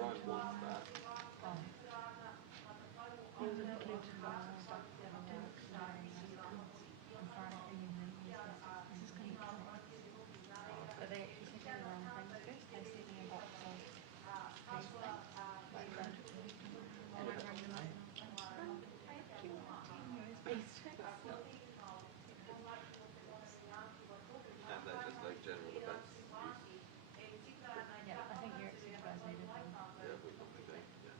Brian wants that. He was included in our stuff the other work, and Friday evening he was this is going to kill me. But he said they were wrong things first. They sent me a box of pasta, like burnt food, and I rang them up and I was like, thank you, base sticks. And then just like general events use. Yeah, I think you guys needed them. Yeah, we probably do. Yeah.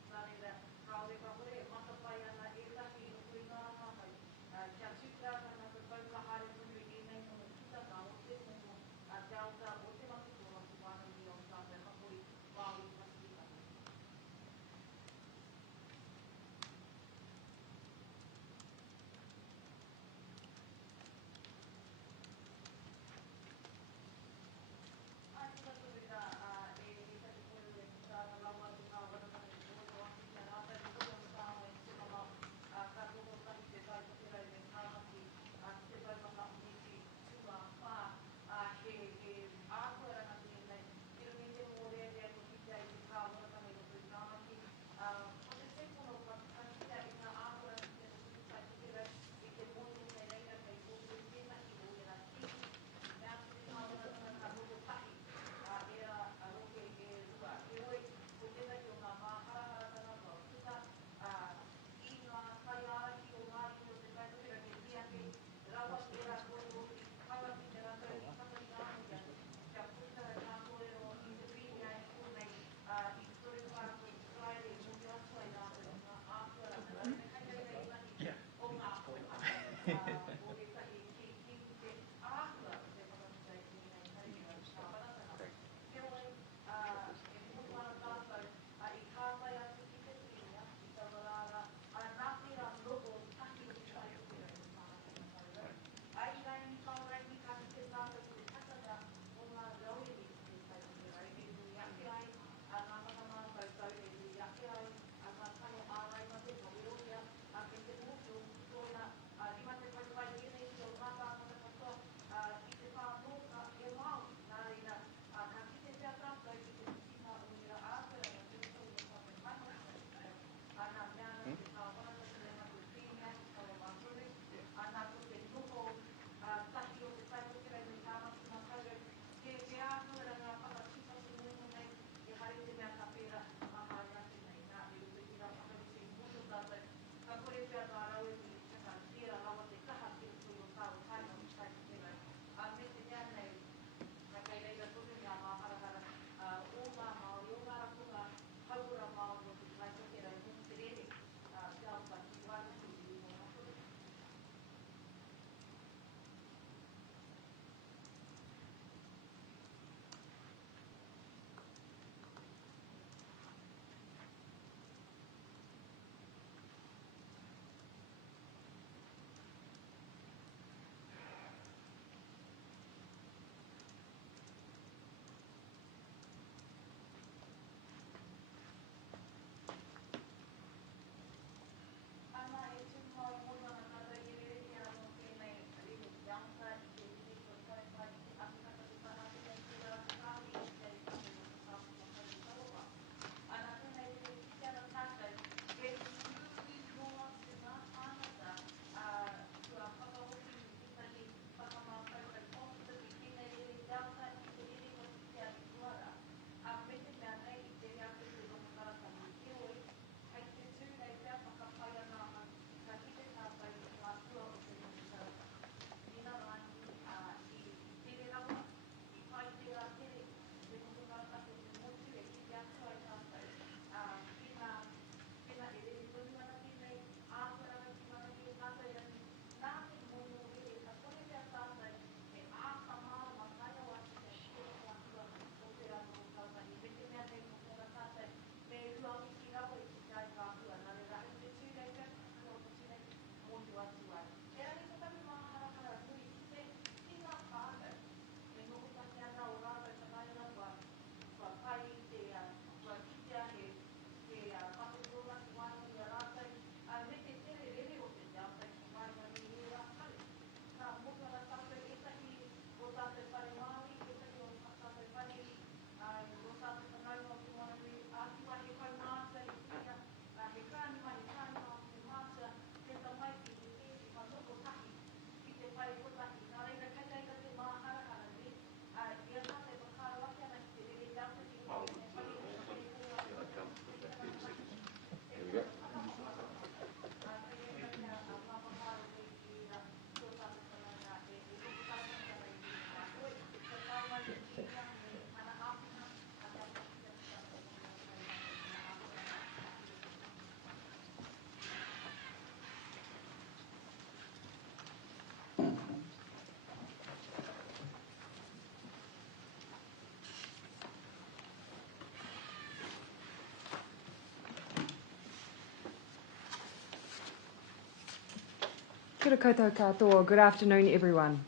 Kia ora koutou katoa. Good afternoon, everyone.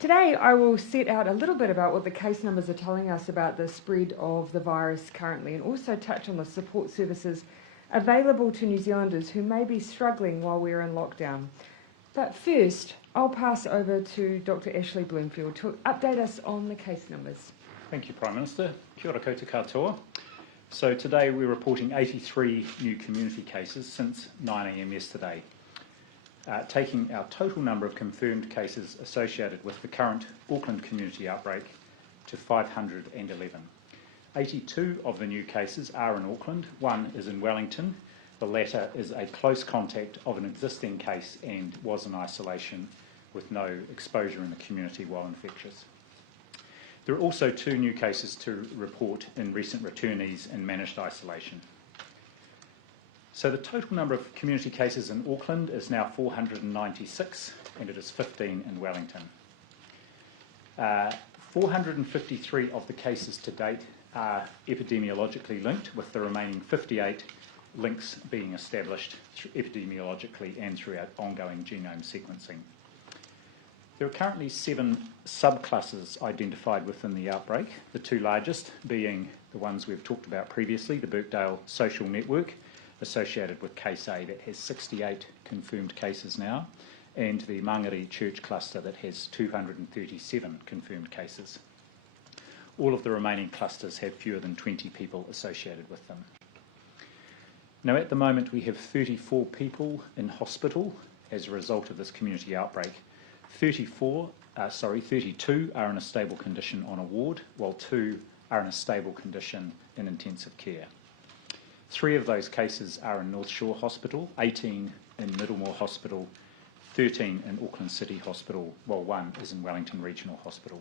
Today I will set out a little bit about what the case numbers are telling us about the spread of the virus currently, and also touch on the support services available to New Zealanders who may be struggling while we're in lockdown. But first, I'll pass over to Dr. Ashley Bloomfield to update us on the case numbers. Thank you, Prime Minister. Kia ora koutou katoa. So today we're reporting 83 new community cases since 9 a.m. yesterday, taking our total number of confirmed cases associated with the current Auckland community outbreak to 511. 82 of the new cases are in Auckland, one is in Wellington. The latter is a close contact of an existing case and was in isolation with no exposure in the community while infectious. There are also 2 new cases to report in recent returnees in managed isolation. So the total number of community cases in Auckland is now 496, and it is 15 in Wellington. 453 of the cases to date are epidemiologically linked, with the remaining 58 links being established epidemiologically and through our ongoing genome sequencing. There are currently 7 subclasses identified within the outbreak, the 2 largest being the ones we've talked about previously, the Birkdale Social Network, associated with Case A, that has 68 confirmed cases now, and the Mangere Church cluster that has 237 confirmed cases. All of the remaining clusters have fewer than 20 people associated with them. Now at the moment we have 34 people in hospital as a result of this community outbreak. 32 are in a stable condition on a ward, while 2 are in a stable condition in intensive care. 3 of those cases are in North Shore Hospital, 18 in Middlemore Hospital, 13 in Auckland City Hospital, while 1 is in Wellington Regional Hospital.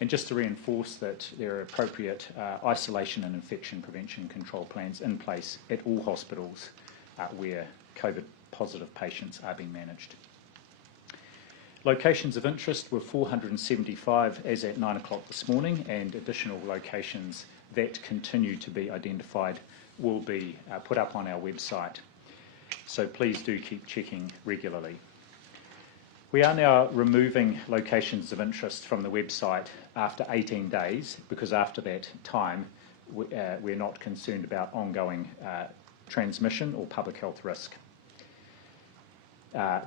And just to reinforce that there are appropriate isolation and infection prevention control plans in place at all hospitals where COVID-positive patients are being managed. Locations of interest were 475 as at 9 o'clock this morning, and additional locations that continue to be identified will be put up on our website. So please do keep checking regularly. We are now removing locations of interest from the website after 18 days, because after that time we're not concerned about ongoing transmission or public health risk.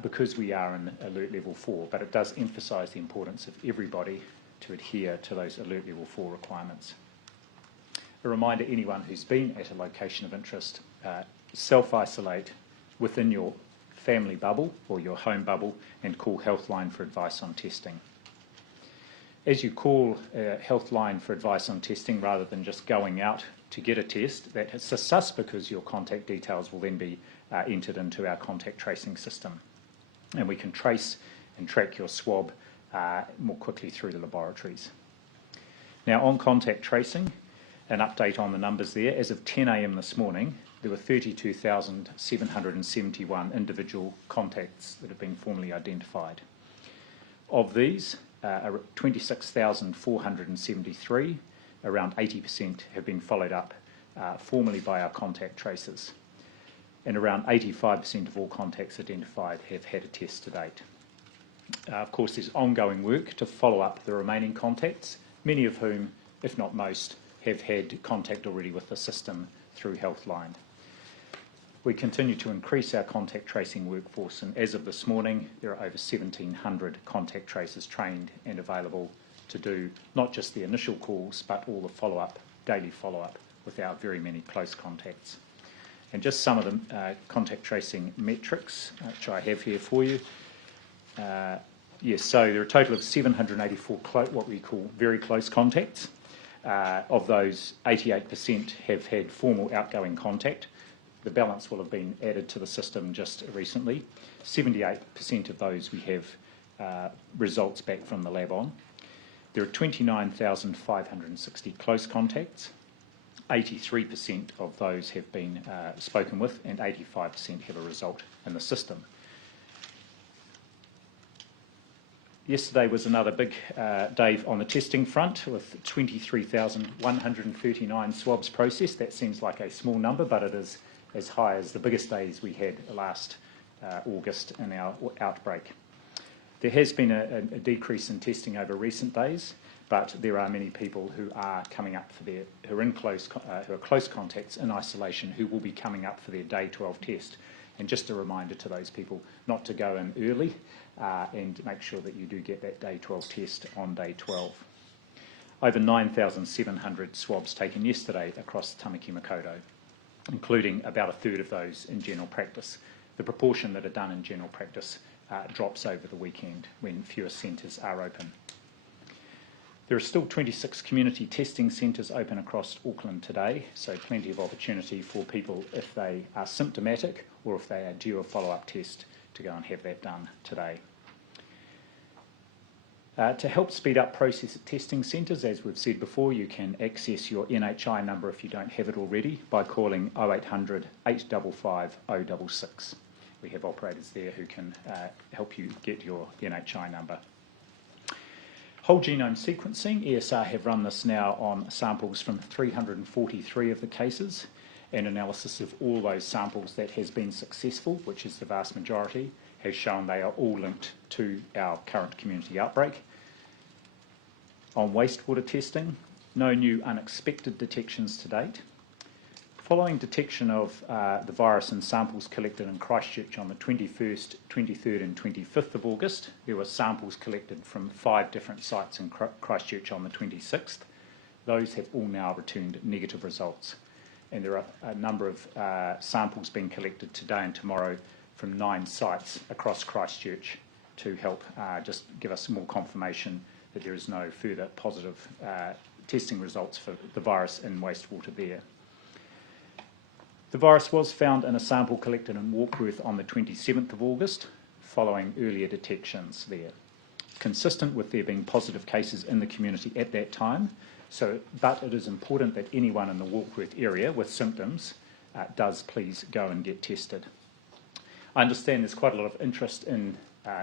Because we are in Alert Level 4, but it does emphasise the importance of everybody to adhere to those Alert Level 4 requirements. A reminder, anyone who's been at a location of interest, self-isolate within your family bubble or your home bubble and call Healthline for advice on testing. As you call Healthline for advice on testing, rather than just going out to get a test, that's a sus, because your contact details will then be entered into our contact tracing system, and we can trace and track your swab more quickly through the laboratories. Now on contact tracing, an update on the numbers there. As of 10 a.m. this morning, there were 32,771 individual contacts that have been formally identified. Of these, 26,473, around 80%, have been followed up formally by our contact tracers, and around 85% of all contacts identified have had a test to date. Of course, there's ongoing work to follow up the remaining contacts, many of whom, if not most, have had contact already with the system through Healthline. We continue to increase our contact tracing workforce, and as of this morning, there are over 1,700 contact tracers trained and available to do not just the initial calls, but all the follow-up, daily follow-up with our very many close contacts. And just some of the contact tracing metrics, which I have here for you. Yes, so there are a total of 784 what we call very close contacts. Of those, 88% have had formal outgoing contact. The balance will have been added to the system just recently. 78% of those we have results back from the lab on. There are 29,560 close contacts. 83% of those have been spoken with, and 85% have a result in the system. Yesterday was another big day on the testing front, with 23,139 swabs processed. That seems like a small number, but it is as high as the biggest days we had last August in our outbreak. There has been a decrease in testing over recent days, but there are many people who are coming up for who are close contacts in isolation who will be coming up for their day 12 test. And just a reminder to those people not to go in early and make sure that you do get that day 12 test on day 12. Over 9,700 swabs taken yesterday across Tamaki Makaurau, including about a third of those in general practice. The proportion that are done in general practice drops over the weekend when fewer centres are open. There are still 26 community testing centres open across Auckland today, so plenty of opportunity for people if they are symptomatic or if they are due a follow-up test to go and have that done today. To help speed up process at testing centres, as we've said before, you can access your NHI number if you don't have it already by calling 0800 855 066. We have operators there who can help you get your NHI number. Whole genome sequencing, ESR have run this now on samples from 343 of the cases, and analysis of all those samples that has been successful, which is the vast majority, has shown they are all linked to our current community outbreak. On wastewater testing, no new unexpected detections to date. Following detection of the virus in samples collected in Christchurch on the 21st, 23rd and 25th of August, there were samples collected from 5 different sites in Christchurch on the 26th. Those have all now returned negative results. And there are a number of samples being collected today and tomorrow from 9 sites across Christchurch to help just give us more confirmation that there is no further positive testing results for the virus in wastewater there. The virus was found in a sample collected in Warkworth on the 27th of August, following earlier detections there. Consistent with there being positive cases in the community at that time, but it is important that anyone in the Warkworth area with symptoms does please go and get tested. I understand there's quite a lot of interest in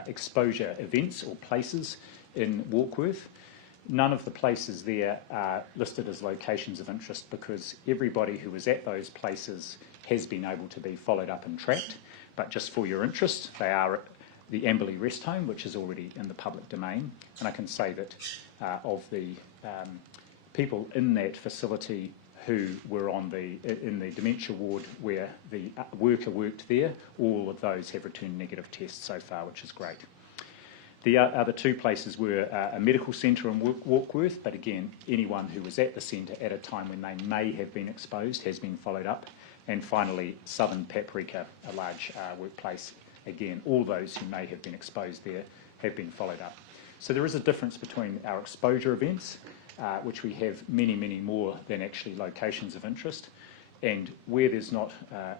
exposure events or places in Warkworth. None of the places there are listed as locations of interest because everybody who was at those places has been able to be followed up and tracked. But just for your interest, they are the Amberley Rest Home, which is already in the public domain. And I can say that of the people in that facility who were in the dementia ward where the worker worked there, all of those have returned negative tests so far, which is great. The other 2 places were a medical centre in Warkworth, but again, anyone who was at the centre at a time when they may have been exposed has been followed up. And finally, Southern Paprika, a large workplace. Again, all those who may have been exposed there have been followed up. So there is a difference between our exposure events, which we have many, many more than actually locations of interest, and where there's not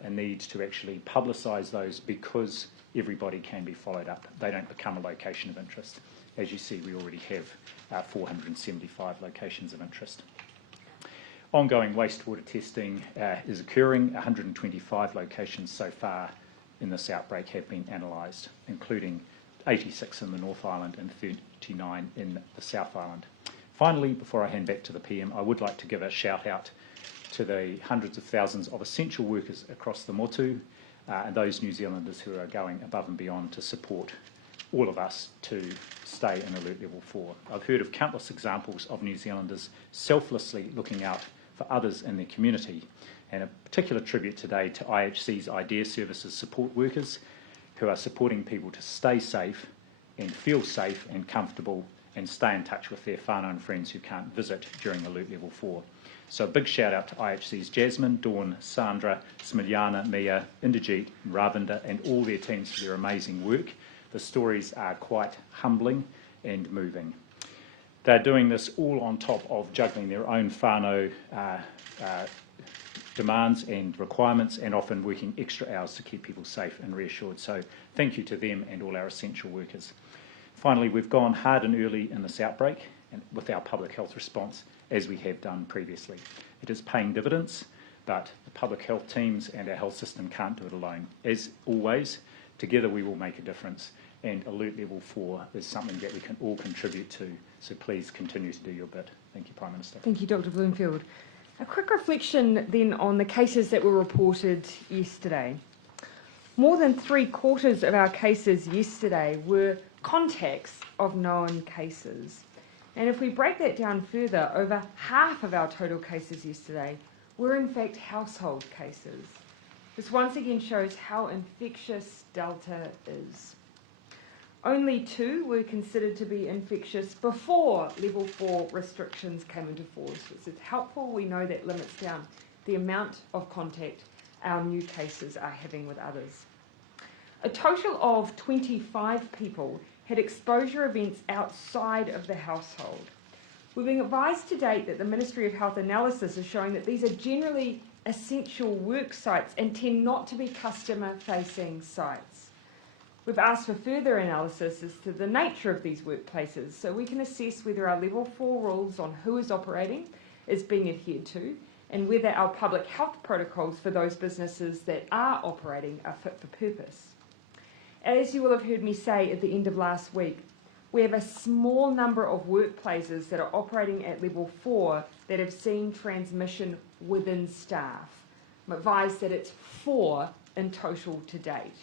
a need to actually publicise those because everybody can be followed up. They don't become a location of interest. As you see, we already have 475 locations of interest. Ongoing wastewater testing is occurring. 125 locations so far in this outbreak have been analysed, including 86 in the North Island and 39 in the South Island. Finally, before I hand back to the PM, I would like to give a shout out to the hundreds of thousands of essential workers across the motu and those New Zealanders who are going above and beyond to support all of us to stay in Alert Level 4. I've heard of countless examples of New Zealanders selflessly looking out for others in their community, and a particular tribute today to IHC's IDEA Services support workers who are supporting people to stay safe and feel safe and comfortable and stay in touch with their whānau and friends who can't visit during Alert Level 4. So a big shout out to IHC's Jasmine, Dawn, Sandra, Smiljana, Mia, Inderjeet, Ravinda and all their teams for their amazing work. The stories are quite humbling and moving. They're doing this all on top of juggling their own whānau demands and requirements and often working extra hours to keep people safe and reassured. So thank you to them and all our essential workers. Finally, we've gone hard and early in this outbreak and with our public health response, as we have done previously. It is paying dividends, but the public health teams and our health system can't do it alone. As always, together we will make a difference, and Alert Level 4 is something that we can all contribute to, so please continue to do your bit. Thank you, Prime Minister. Thank you, Dr. Bloomfield. A quick reflection then on the cases that were reported yesterday. More than 3/4 of our cases yesterday were contacts of known cases. And if we break that down further, over half of our total cases yesterday were in fact household cases. This once again shows how infectious Delta is. Only 2 were considered to be infectious before level 4 restrictions came into force. It's helpful, we know that limits down the amount of contact our new cases are having with others. A total of 25 people had exposure events outside of the household. We've been advised to date that the Ministry of Health analysis is showing that these are generally essential work sites and tend not to be customer-facing sites. We've asked for further analysis as to the nature of these workplaces so we can assess whether our level 4 rules on who is operating is being adhered to and whether our public health protocols for those businesses that are operating are fit for purpose. As you will have heard me say at the end of last week, we have a small number of workplaces that are operating at level 4 that have seen transmission within staff. I'm advised that it's 4 in total to date.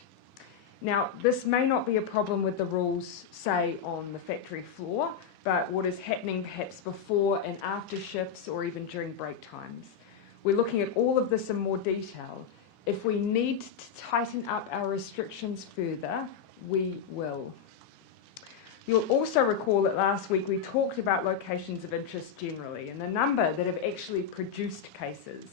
Now, this may not be a problem with the rules, say, on the factory floor, but what is happening perhaps before and after shifts or even during break times. We're looking at all of this in more detail. If we need to tighten up our restrictions further, we will. You'll also recall that last week we talked about locations of interest generally and the number that have actually produced cases.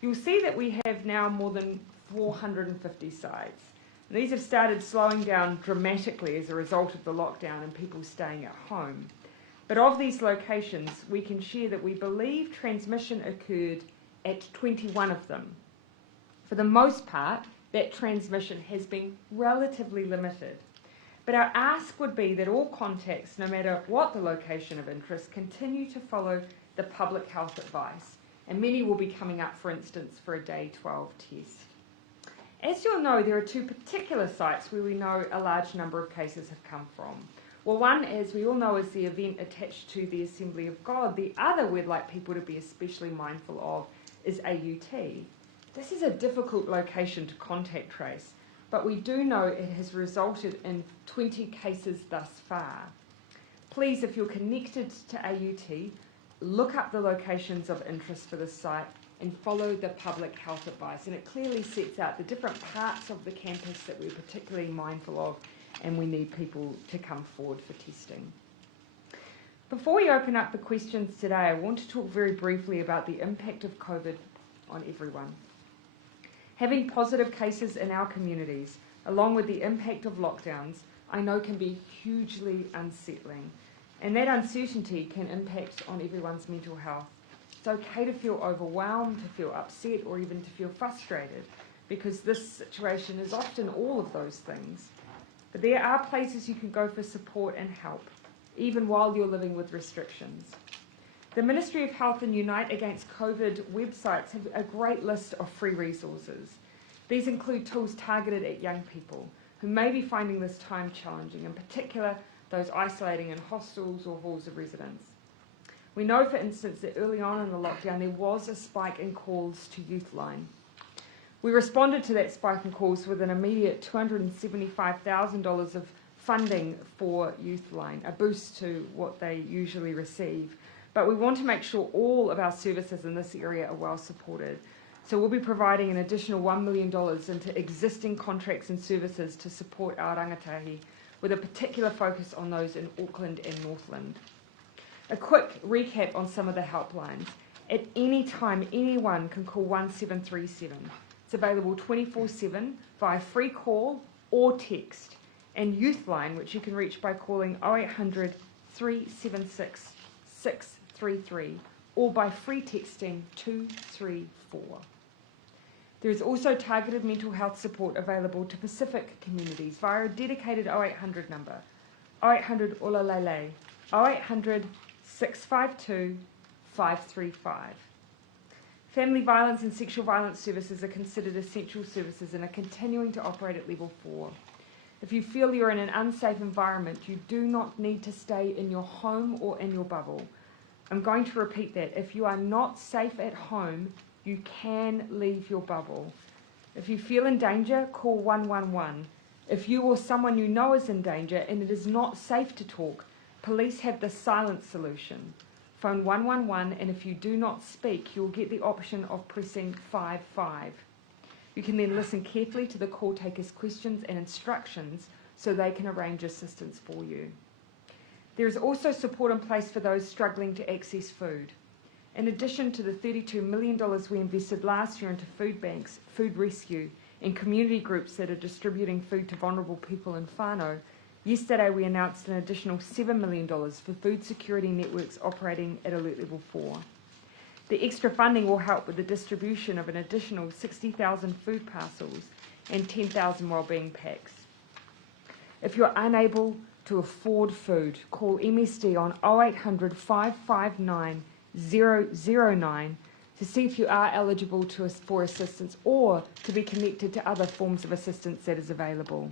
You'll see that we have now more than 450 sites. And these have started slowing down dramatically as a result of the lockdown and people staying at home. But of these locations, we can share that we believe transmission occurred at 21 of them. For the most part, that transmission has been relatively limited. But our ask would be that all contacts, no matter what the location of interest, continue to follow the public health advice. And many will be coming up, for instance, for a day 12 test. As you'll know, there are 2 particular sites where we know a large number of cases have come from. Well, one, as we all know, is the event attached to the Assembly of God. The other we'd like people to be especially mindful of is AUT. This is a difficult location to contact trace, but we do know it has resulted in 20 cases thus far. Please, if you're connected to AUT, look up the locations of interest for this site and follow the public health advice. And it clearly sets out the different parts of the campus that we're particularly mindful of and we need people to come forward for testing. Before we open up the questions today, I want to talk very briefly about the impact of COVID on everyone. Having positive cases in our communities, along with the impact of lockdowns, I know can be hugely unsettling. And that uncertainty can impact on everyone's mental health. It's okay to feel overwhelmed, to feel upset, or even to feel frustrated, because this situation is often all of those things. But there are places you can go for support and help, even while you're living with restrictions. The Ministry of Health and Unite Against COVID websites have a great list of free resources. These include tools targeted at young people who may be finding this time challenging, in particular those isolating in hostels or halls of residence. We know, for instance, that early on in the lockdown there was a spike in calls to Youthline. We responded to that spike in calls with an immediate $275,000 of funding for Youthline, a boost to what they usually receive. But we want to make sure all of our services in this area are well supported. So we'll be providing an additional $1 million into existing contracts and services to support our rangatahi, with a particular focus on those in Auckland and Northland. A quick recap on some of the helplines. At any time, anyone can call 1737. It's available 24/7 via free call or text. And Youthline, which you can reach by calling 0800 376 633 or by free texting 234. There is also targeted mental health support available to Pacific communities via a dedicated 0800 number, 0800 Olalele, 0800 652 535. Family violence and sexual violence services are considered essential services and are continuing to operate at level 4. If you feel you're in an unsafe environment, you do not need to stay in your home or in your bubble. I'm going to repeat that. If you are not safe at home, you can leave your bubble. If you feel in danger, call 111. If you or someone you know is in danger and it is not safe to talk, police have the silent solution. Phone 111, and if you do not speak, you'll get the option of pressing 55. You can then listen carefully to the call taker's questions and instructions so they can arrange assistance for you. There is also support in place for those struggling to access food. In addition to the $32 million we invested last year into food banks, food rescue, and community groups that are distributing food to vulnerable people in whānau, yesterday we announced an additional $7 million for food security networks operating at Alert Level 4. The extra funding will help with the distribution of an additional 60,000 food parcels and 10,000 wellbeing packs. If you're unable to afford food, call MSD on 0800 559 009 to see if you are eligible for assistance or to be connected to other forms of assistance that is available.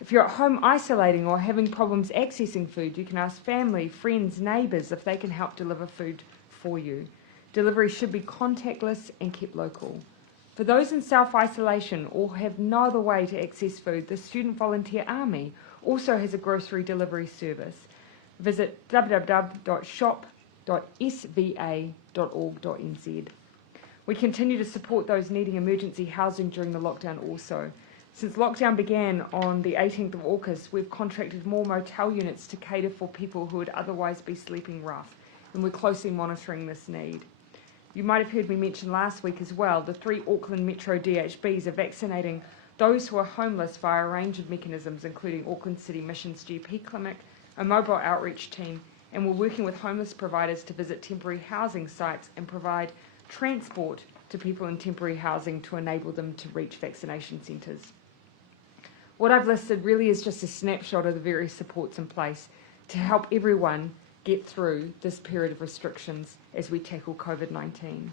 If you're at home isolating or having problems accessing food, you can ask family, friends, neighbours if they can help deliver food for you. Delivery should be contactless and kept local. For those in self-isolation or have no other way to access food, the Student Volunteer Army also has a grocery delivery service. Visit www.shop.sva.org.nz. We continue to support those needing emergency housing during the lockdown also. Since lockdown began on the 18th of August, we've contracted more motel units to cater for people who would otherwise be sleeping rough, and we're closely monitoring this need. You might have heard me mention last week as well, the 3 Auckland Metro DHBs are vaccinating those who are homeless via a range of mechanisms, including Auckland City Missions GP Clinic, a mobile outreach team, and we're working with homeless providers to visit temporary housing sites and provide transport to people in temporary housing to enable them to reach vaccination centres. What I've listed really is just a snapshot of the various supports in place to help everyone get through this period of restrictions as we tackle COVID-19.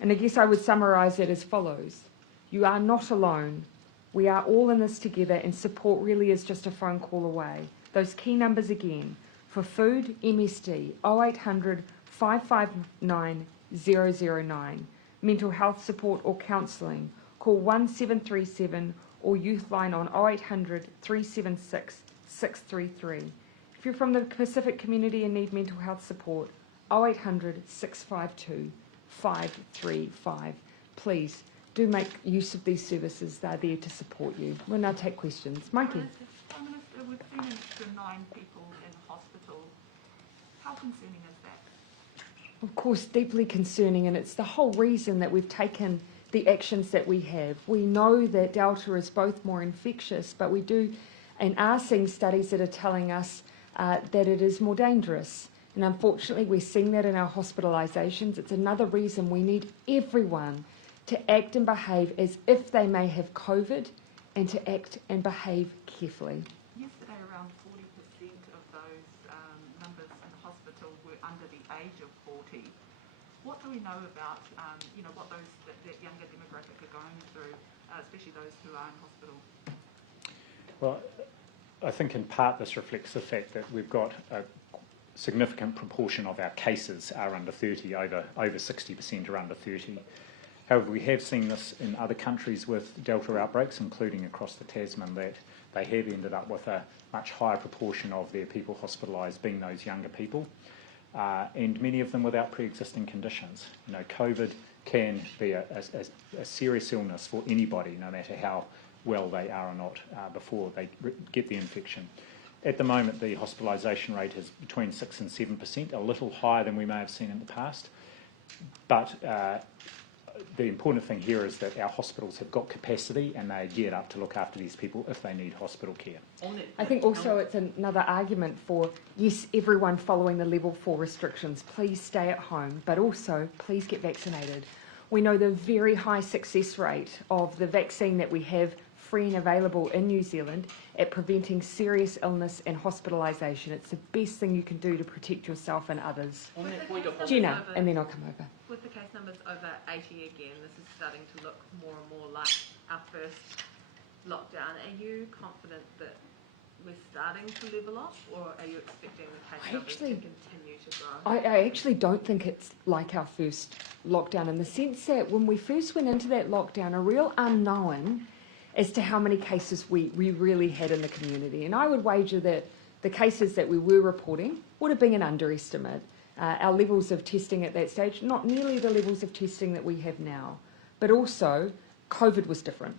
And I guess I would summarise it as follows. You are not alone. We are all in this together, and support really is just a phone call away. Those key numbers again. For food, MSD, 0800 559 009. Mental health support or counselling, call 1737 or youth line on 0800 376 633. If you're from the Pacific community and need mental health support, 0800 652 535. Please do make use of these services. They're there to support you. We'll now take questions. Mikey. Prime Minister, we've seen an extra 9 people in hospital. How concerning is that? Of course, deeply concerning, and it's the whole reason that we've taken the actions that we have. We know that Delta is both more infectious, but we do and are seeing studies that are telling us that it is more dangerous. And unfortunately, we're seeing that in our hospitalisations. It's another reason we need everyone to act and behave as if they may have COVID and to act and behave carefully. Yesterday, around 40% of those numbers in hospital were under the age of 40. What do we know about, what those that younger demographic are going through, especially those who are in hospital? Well, I think in part this reflects the fact that we've got a significant proportion of our cases are under 30, over 60% are under 30. However, we have seen this in other countries with Delta outbreaks, including across the Tasman, that they have ended up with a much higher proportion of their people hospitalised being those younger people, and many of them without pre-existing conditions. COVID can be a serious illness for anybody, no matter how well they are or not before they get the infection. At the moment, the hospitalisation rate is between 6 and 7%, a little higher than we may have seen in the past. But the important thing here is that our hospitals have got capacity and they're geared up to look after these people if they need hospital care. I think also it's another argument for, yes, everyone following the level 4 restrictions, please stay at home, but also please get vaccinated. We know the very high success rate of the vaccine that we have free and available in New Zealand at preventing serious illness and hospitalisation. It's the best thing you can do to protect yourself and others. Gina, and then I'll come over. With the case numbers over 80 again, this is starting to look more and more like our first lockdown. Are you confident that we're starting to level off, or are you expecting the case numbers to continue to grow? I actually don't think it's like our first lockdown, in the sense that when we first went into that lockdown, a real unknown as to how many cases we really had in the community. And I would wager that the cases that we were reporting would have been an underestimate. Our levels of testing at that stage, not nearly the levels of testing that we have now, but also COVID was different.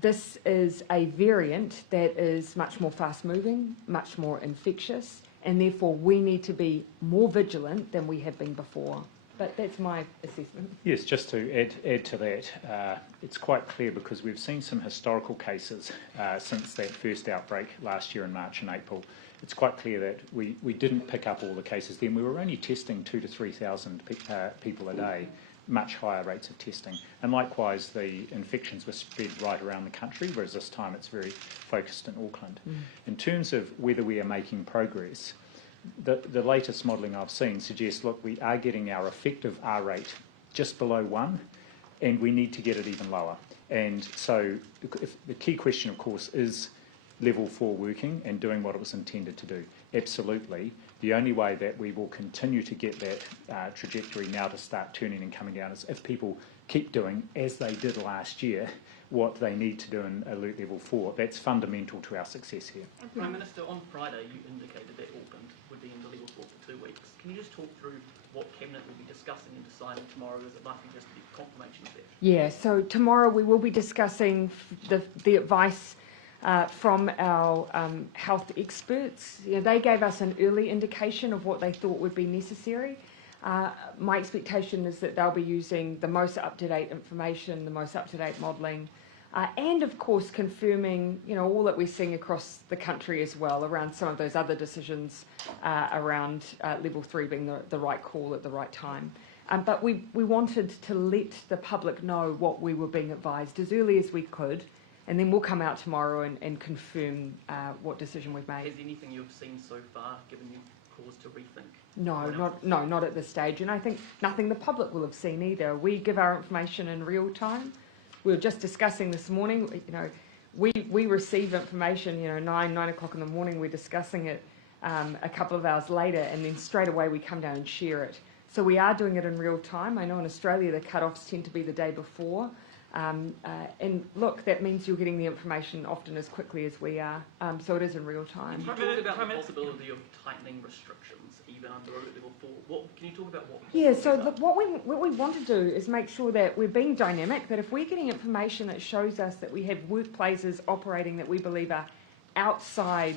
This is a variant that is much more fast moving, much more infectious, and therefore we need to be more vigilant than we have been before. But that's my assessment. Yes, just to add to that, it's quite clear because we've seen some historical cases since that first outbreak last year in March and April. It's quite clear that we didn't pick up all the cases then. We were only testing 2,000 to 3,000 people a day, much higher rates of testing. And likewise, the infections were spread right around the country, whereas this time it's very focused in Auckland. In terms of whether we are making progress, the latest modelling I've seen suggests, look, we are getting our effective R rate just below 1, and we need to get it even lower. And so the key question, of course, is level 4 working and doing what it was intended to do? Absolutely. The only way that we will continue to get that trajectory now to start turning and coming down is if people keep doing, as they did last year, what they need to do in alert level 4. That's fundamental to our success here. Prime Minister, on Friday you indicated that Auckland would be in the level 4 for 2 weeks. Can you just talk through what Cabinet will be discussing and deciding tomorrow, as it might be just a confirmation of that? Yeah, so tomorrow we will be discussing the advice from our health experts. You know, they gave us an early indication of what they thought would be necessary. My expectation is that they'll be using the most up-to-date information, the most up-to-date modelling, and of course confirming, you know, all that we're seeing across the country as well around some of those other decisions around level 3 being the right call at the right time. But we wanted to let the public know what we were being advised as early as we could, and then we'll come out tomorrow and confirm what decision we've made. Has anything you've seen so far given you cause to rethink? No, not at this stage, and I think nothing the public will have seen either. We give our information in real time. We were just discussing this morning, you know, we receive information, you know, 9 o'clock in the morning, we're discussing it a couple of hours later, and then straight away we come down and share it. So we are doing it in real time. I know in Australia the cut-offs tend to be the day before. And look, that means you're getting the information often as quickly as we are. So it is in real time. Can you talk about the possibility of tightening restrictions even under alert level 4? Can you talk about what? Yeah, so what we want to do is make sure that we're being dynamic, that if we're getting information that shows us that we have workplaces operating that we believe are outside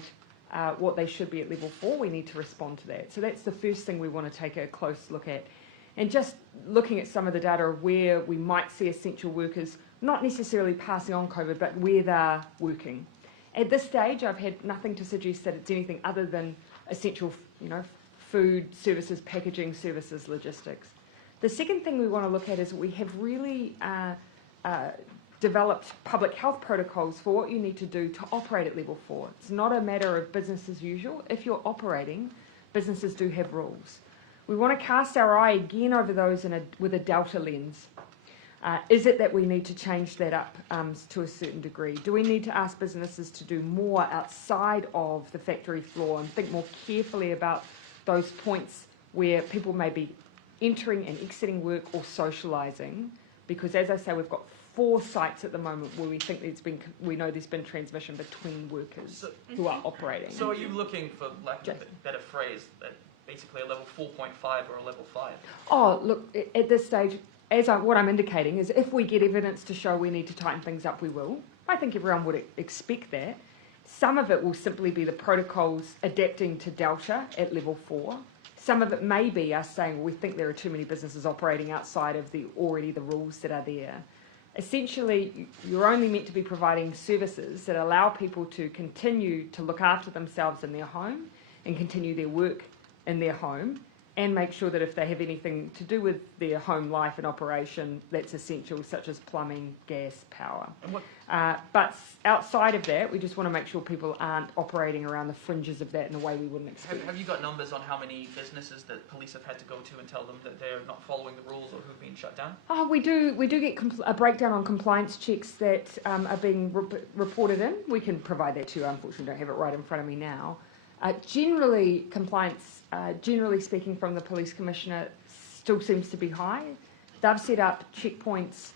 what they should be at level 4, we need to respond to that. So that's the first thing we want to take a close look at. And just looking at some of the data of where we might see essential workers, not necessarily passing on COVID, but where they're working. At this stage, I've had nothing to suggest that it's anything other than essential, you know, food, services, packaging, services, logistics. The second thing we want to look at is we have really developed public health protocols for what you need to do to operate at level 4. It's not a matter of business as usual. If you're operating, businesses do have rules. We want to cast our eye again over those with a Delta lens. Is it that we need to change that up to a certain degree? Do we need to ask businesses to do more outside of the factory floor and think more carefully about those points where people may be entering and exiting work or socialising? Because as I say, we've got 4 sites at the moment where we think we know there's been transmission between workers who are operating. So are you looking, for lack of a better phrase, that basically a level 4.5 or a level 5? Oh, look, at this stage, what I'm indicating is if we get evidence to show we need to tighten things up, we will. I think everyone would expect that. Some of it will simply be the protocols adapting to Delta at level 4. Some of it may be us saying, well, we think there are too many businesses operating outside of the rules that are there. Essentially, you're only meant to be providing services that allow people to continue to look after themselves in their home and continue their work in their home, and make sure that if they have anything to do with their home life and operation that's essential, such as plumbing, gas, power. But outside of that, we just want to make sure people aren't operating around the fringes of that in a way we wouldn't expect. Have you got numbers on how many businesses that police have had to go to and tell them that they're not following the rules or who've been shut down? Oh, we do get a breakdown on compliance checks that are being reported in. We can provide that to you. Unfortunately, I don't have it right in front of me now. Generally, compliance, generally speaking, from the police commissioner, still seems to be high. they've set up checkpoints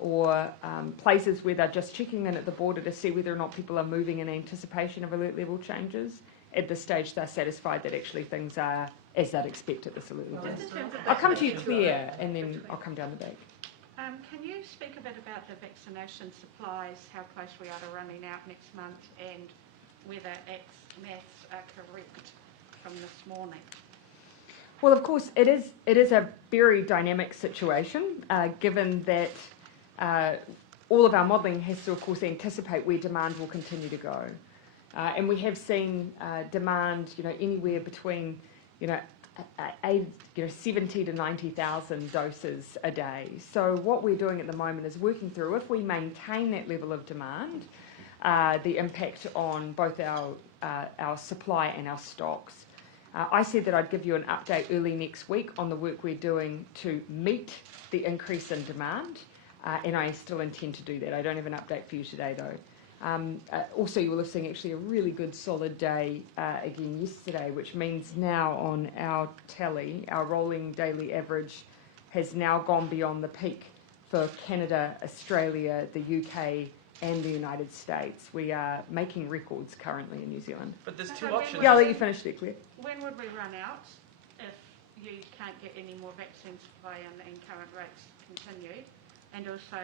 or places where they're just checking in at the border to see whether or not people are moving in anticipation of alert level changes. At this stage, they're satisfied that actually things are as they'd expect at this alert level. Just in terms of I'll come to you, Claire, and then I'll come down the back. Can you speak a bit about the vaccination supplies, how close we are to running out next month, and whether maths are correct from this morning? Well, of course, it is a very dynamic situation, given that all of our modelling has to, of course, anticipate where demand will continue to go. And we have seen demand, anywhere between, 70 to 90,000 doses a day. So what we're doing at the moment is working through, if we maintain that level of demand, the impact on both our supply and our stocks. I said that I'd give you an update early next week on the work we're doing to meet the increase in demand, and I still intend to do that. I don't have an update for you today, though. Also, you will have seen actually a really good solid day again yesterday, which means now on our tally, our rolling daily average has now gone beyond the peak for Canada, Australia, the UK and the United States. We are making records currently in New Zealand. But there's So two when options. Yeah, I'll let you finish there, Claire. When would we run out if you can't get any more vaccine supply and current rates continue? And also,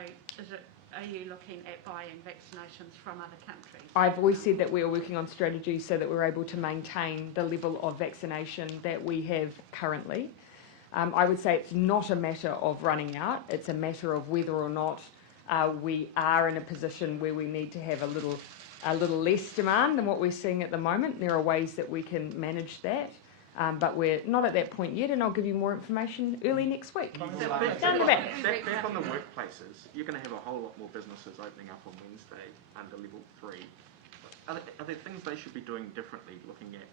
are you looking at buying vaccinations from other countries? I've always said that we are working on strategies so that we're able to maintain the level of vaccination that we have currently. I would say it's not a matter of running out, it's a matter of whether or not we are in a position where we need to have a little less demand than what we're seeing at the moment. There are ways that we can manage that, but we're not at that point yet, and I'll give you more information early next week. Down the back. Back on the workplaces, you're going to have a whole lot more businesses opening up on Wednesday under level 3. Are there things they should be doing differently, looking at,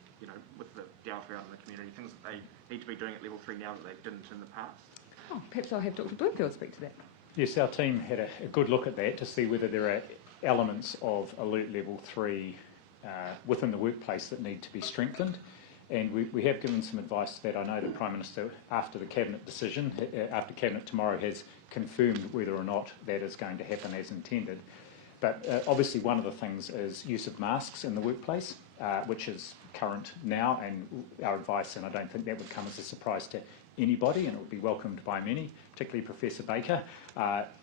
with the Delta out in the community, things that they need to be doing at level 3 now that they didn't in the past? Oh, perhaps I'll have Dr. Bloomfield speak to that. Yes, our team had a good look at that to see whether there are elements of alert level 3 within the workplace that need to be strengthened. And we have given some advice to that. I know the Prime Minister, after the Cabinet decision, after Cabinet tomorrow, has confirmed whether or not that is going to happen as intended. But obviously one of the things is use of masks in the workplace, which is current now, and our advice, and I don't think that would come as a surprise to anybody, and it would be welcomed by many, particularly Professor Baker,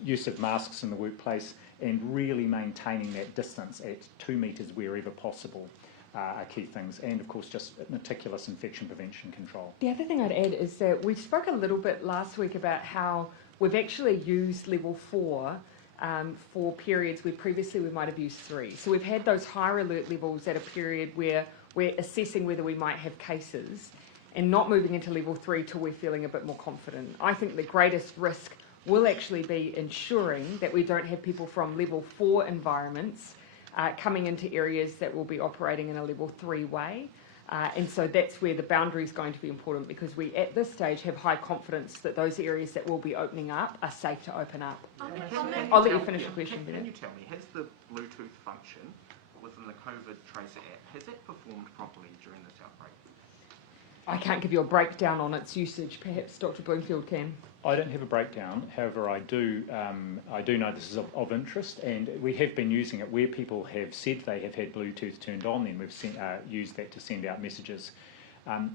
use of masks in the workplace and really maintaining that distance at 2 metres wherever possible. Are key things, and of course just meticulous infection prevention control. The other thing I'd add is that we spoke a little bit last week about how we've actually used level 4 for periods where previously we might have used 3. So we've had those higher alert levels at a period where we're assessing whether we might have cases and not moving into level 3 till we're feeling a bit more confident. I think the greatest risk will actually be ensuring that we don't have people from level 4 environments coming into areas that will be operating in a level 3 way. And so that's where the boundary is going to be important, because we at this stage have high confidence that those areas that will be opening up are safe to open up. I'll let you finish the question, Can you tell me, has the Bluetooth function within the COVID Tracer app, has that performed properly during this outbreak? I can't give you a breakdown on its usage. Perhaps Dr. Bloomfield can. I don't have a breakdown. However, I do know this is of interest, and we have been using it where people have said they have had Bluetooth turned on. Then we've used that to send out messages.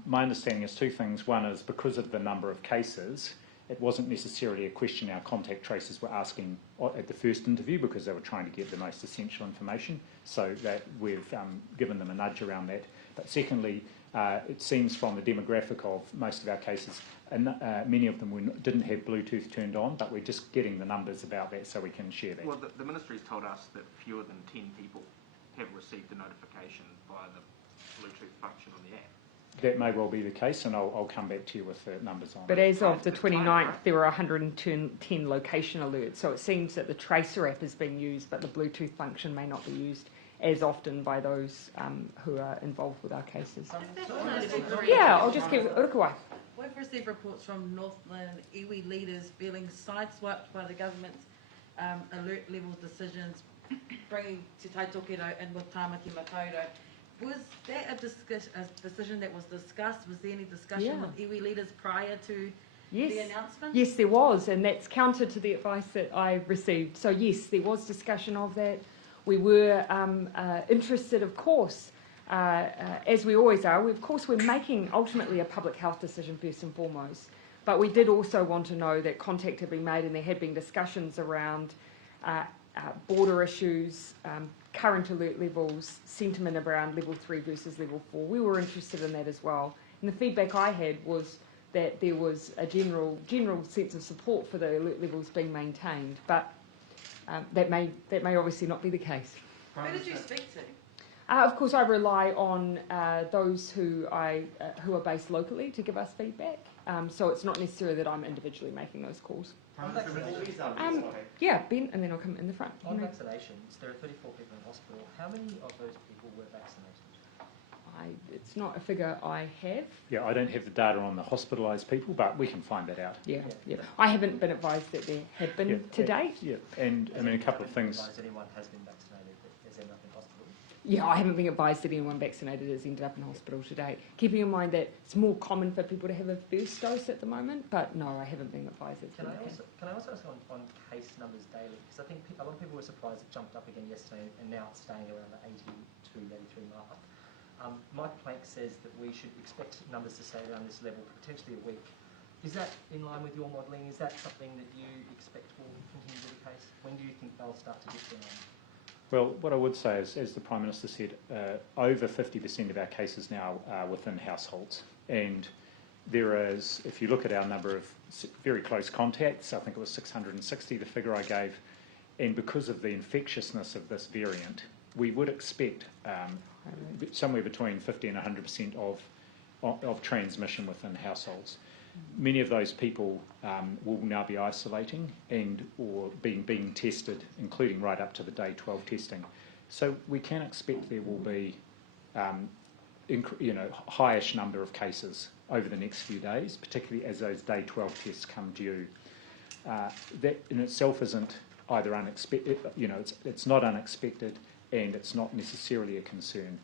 My understanding is two things. One is because of the number of cases, it wasn't necessarily a question our contact tracers were asking at the first interview, because they were trying to get the most essential information. So that we've given them a nudge around that. But secondly, it seems from the demographic of most of our cases, many of them didn't have Bluetooth turned on, but we're just getting the numbers about that so we can share that. Well, the Ministry's told us that fewer than 10 people have received a notification via the Bluetooth function on the app. That may well be the case, and I'll come back to you with the numbers on But it. as of the 29th, there were 110 location alerts. So it seems that the Tracer app is being used, but the Bluetooth function may not be used as often by those who are involved with our cases. Yeah, I'll just give Urukawai. We've received reports from Northland iwi leaders feeling sideswiped by the government's alert level decisions, bringing Te Taitokero in with Tāmaki Makaurau. Was that a decision that was discussed? Was there any discussion with iwi leaders prior to Yes. the announcement? Yes, there was, and that's counter to the advice that I received. So yes, there was discussion of that. We were interested, of course, as we always are. Of course, we're making ultimately a public health decision first and foremost. But we did also want to know that contact had been made and there had been discussions around border issues, current alert levels, sentiment around level 3 versus level 4. We were interested in that as well. And the feedback I had was that there was a general sense of support for the alert levels being maintained. But that may obviously not be the case. Who did you speak to? Of course, I rely on those who are based locally to give us feedback. So it's not necessarily that I'm individually making those calls. Yeah, Ben, and then I'll come in the front. On vaccinations, there are 34 people in hospital. How many of those people were vaccinated? It's not a figure I have. Yeah, I don't have the data on the hospitalised people, but we can find that out. Yeah. I haven't been advised that there have been to date. Yeah, and I mean a couple of things. Anyone has been vaccinated that has ended up in hospital? Yeah, I haven't been advised that anyone vaccinated has ended up in hospital to date. Keeping in mind that it's more common for people to have a first dose at the moment, but no, I haven't been advised. Can I also ask on case numbers daily? Because I think a lot of people were surprised it jumped up again yesterday, and now it's staying around the 82, 83 mark. Mike Plank says that we should expect numbers to stay around this level for potentially a week. Is that in line with your modelling? Is that something that you expect will continue to be the case? When do you think they'll start to get down? Well, what I would say is, as the Prime Minister said, over 50% of our cases now are within households. And there is, if you look at our number of very close contacts, I think it was 660, the figure I gave, and because of the infectiousness of this variant, we would expect somewhere between 50 and 100% of transmission within households. Many of those people will now be isolating or being tested, including right up to the day 12 testing. So we can expect there will be highish number of cases over the next few days, particularly as those day 12 tests come due. That in itself isn't either unexpected, it's not unexpected, and it's not necessarily a concern.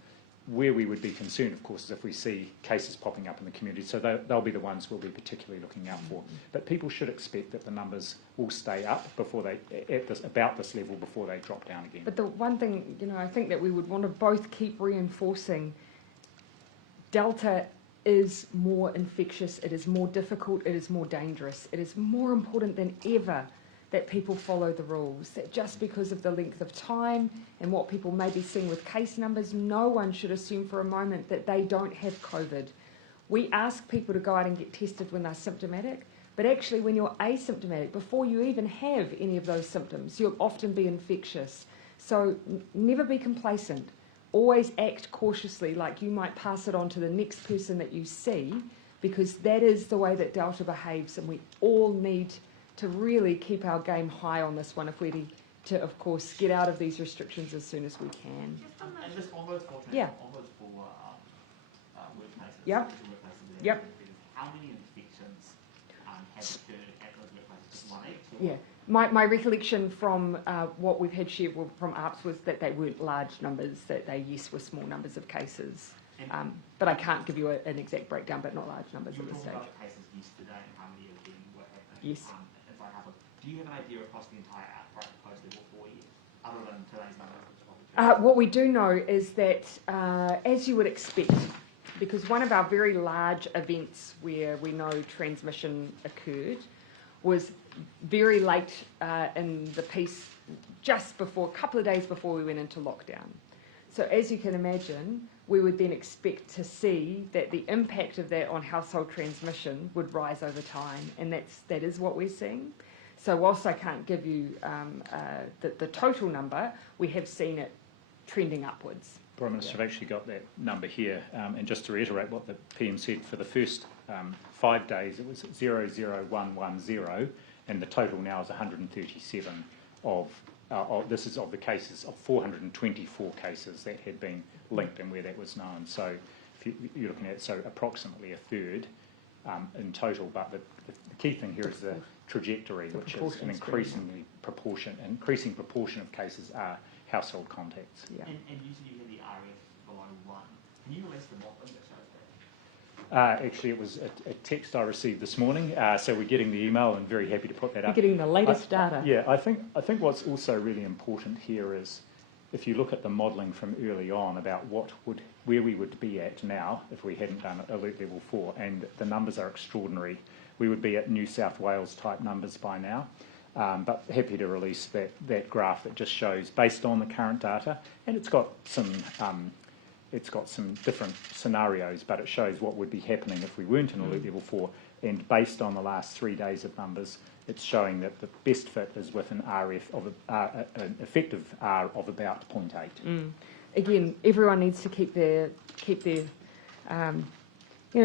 Where we would be concerned, of course, is if we see cases popping up in the community. So they'll be the ones we'll be particularly looking out for. But people should expect that the numbers will stay up about this level before they drop down again. But the one thing, I think that we would want to both keep reinforcing, Delta is more infectious, it is more difficult, it is more dangerous. It is more important than ever that people follow the rules, that just because of the length of time and what people may be seeing with case numbers, no one should assume for a moment that they don't have COVID. We ask people to go out and get tested when they're symptomatic, but actually when you're asymptomatic, before you even have any of those symptoms, you'll often be infectious. So never be complacent. Always act cautiously, like you might pass it on to the next person that you see, because that is the way that Delta behaves, and we all need to really keep our game high on this one if we're to, of course, get out of these restrictions as soon as we can. And just on those four Yeah. workplaces. Yep. Yep. How many infections have occurred at those workplaces? Just 1 each? Yeah. My recollection from what we've had shared from ARPS was that they weren't large numbers, that they, yes, were small numbers of cases. But I can't give you an exact breakdown, but not large numbers at this stage. You talked about cases yesterday and how many of them were happening. Yes. Do you have an idea across the entire outbreak post level 4 yet, other than today's numbers? What we do know is that, as you would expect, because one of our very large events where we know transmission occurred was very late in the piece, just before, a couple of days before we went into lockdown. So as you can imagine, we would then expect to see that the impact of that on household transmission would rise over time, and that is what we're seeing. So whilst I can't give you the total number, we have seen it trending upwards. Prime Minister, I've actually got that number here, and just to reiterate what the PM said, for the first 5 days it was 00110, and the total now is 137 this is of the cases of 424 cases that had been linked and where that was known. So if you're looking at approximately a third in total, but the key thing here is the trajectory, which is an increasing proportion of cases are household contacts. Yeah. And usually you have the RF below 1. Can you release the modelling that shows Actually, it was a text I received this morning, so we're getting the email and very happy to put that up. You're getting the latest data. Yeah, I think what's also really important here is if you look at the modelling from early on about where we would be at now if we hadn't done alert level 4, and the numbers are extraordinary. We would be at New South Wales type numbers by now. But happy to release that graph that just shows based on the current data, and it's got some different scenarios, but it shows what would be happening if we weren't in alert level 4. And based on the last 3 days of numbers, it's showing that the best fit is with an RF of an effective R of about 0.8. Again, everyone needs to keep their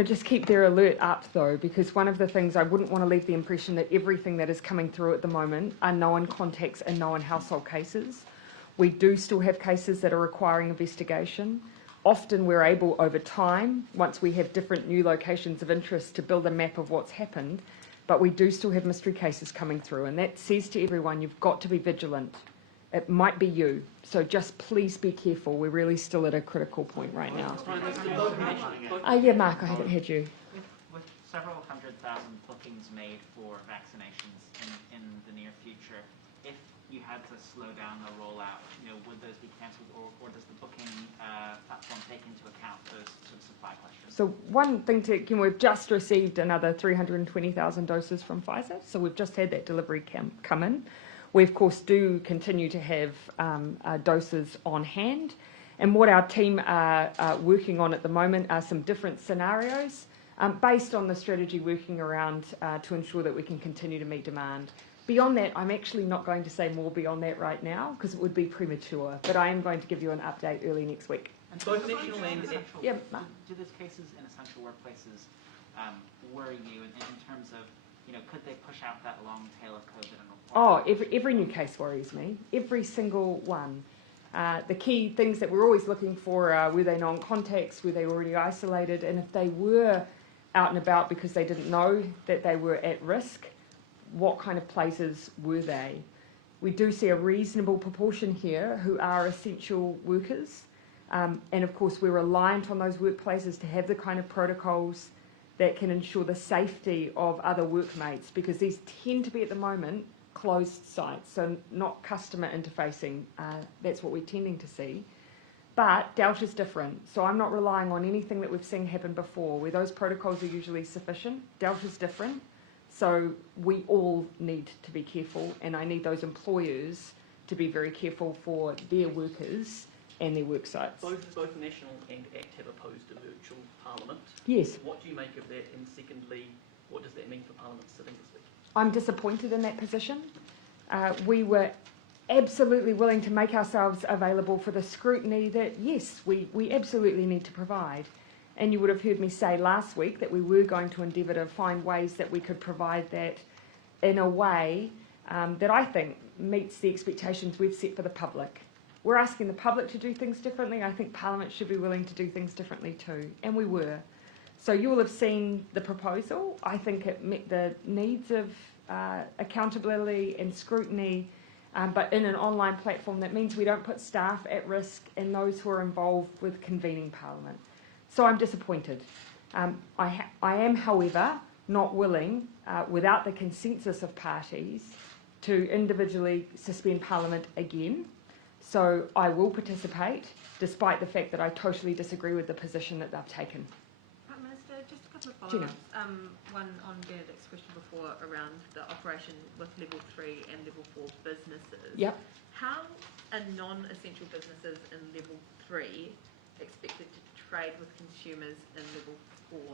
just keep their alert up though, because one of the things I wouldn't want to leave the impression that everything that is coming through at the moment are known contacts and known household cases. We do still have cases that are requiring investigation. Often we're able over time, once we have different new locations of interest, to build a map of what's happened, but we do still have mystery cases coming through, and that says to everyone, you've got to be vigilant. It might be you, so just please be careful. We're really still at a critical point right now. Yeah, Mark, I haven't had you. With several 100,000 bookings made for vaccinations in the near future, if you had to slow down the rollout, would those be cancelled, or does the booking platform take into account those sort of supply questions? So one thing we've just received another 320,000 doses from Pfizer, so we've just had that delivery come in. We, of course, do continue to have doses on hand, and what our team are working on at the moment are some different scenarios based on the strategy working around to ensure that we can continue to meet demand. Beyond that, I'm actually not going to say more beyond that right now because it would be premature, but I am going to give you an update early next week. And both national and essential, yeah, do those cases in essential workplaces worry you in terms of, could they push out that long tail of COVID and every new case worries me, every single one. The key things that we're always looking for are, were they non-contacts, were they already isolated, and if they were out and about because they didn't know that they were at risk, what kind of places were they? We do see a reasonable proportion here who are essential workers, and of course we're reliant on those workplaces to have the kind of protocols that can ensure the safety of other workmates, because these tend to be at the moment closed sites, so not customer interfacing. That's what we're tending to see. But Delta's different, so I'm not relying on anything that we've seen happen before, where those protocols are usually sufficient. Delta's different, so we all need to be careful, and I need those employers to be very careful for their workers and their work sites. Both National and ACT have opposed a virtual parliament. Yes. What do you make of that, and secondly, what does that mean for Parliament sitting this week? I'm disappointed in that position. We were absolutely willing to make ourselves available for the scrutiny that, yes, we absolutely need to provide. And you would have heard me say last week that we were going to endeavour to find ways that we could provide that in a way that I think meets the expectations we've set for the public. We're asking the public to do things differently. I think Parliament should be willing to do things differently too, and we were. So you will have seen the proposal. I think it met the needs of accountability and scrutiny, but in an online platform that means we don't put staff at risk and those who are involved with convening Parliament. So I'm disappointed. I am, however, not willing, without the consensus of parties, to individually suspend Parliament again. So I will participate, despite the fact that I totally disagree with the position that they've taken. Prime Minister, just a couple of follow-ups. One on Benedict's question before around the operation with level 3 and level 4 businesses. Yep. How are non-essential businesses in level 3 expected to trade with consumers in level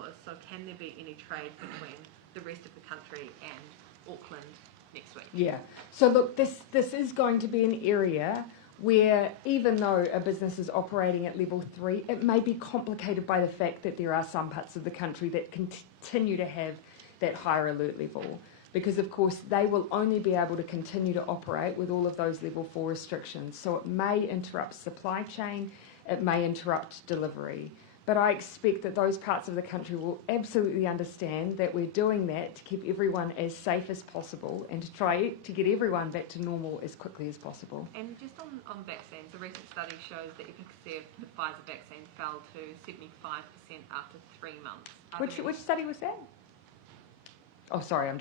4? So can there be any trade between the rest of the country and Auckland next week? Yeah. So look, this is going to be an area where even though a business is operating at level 3, it may be complicated by the fact that there are some parts of the country that continue to have that higher alert level. Because of course they will only be able to continue to operate with all of those level 4 restrictions. So it may interrupt supply chain, it may interrupt delivery. But I expect that those parts of the country will absolutely understand that we're doing that to keep everyone as safe as possible and to try to get everyone back to normal as quickly as possible. And just on vaccines, a recent study shows the efficacy of the Pfizer vaccine fell to 75% after 3 months. Which study was that? Oh, sorry, I'm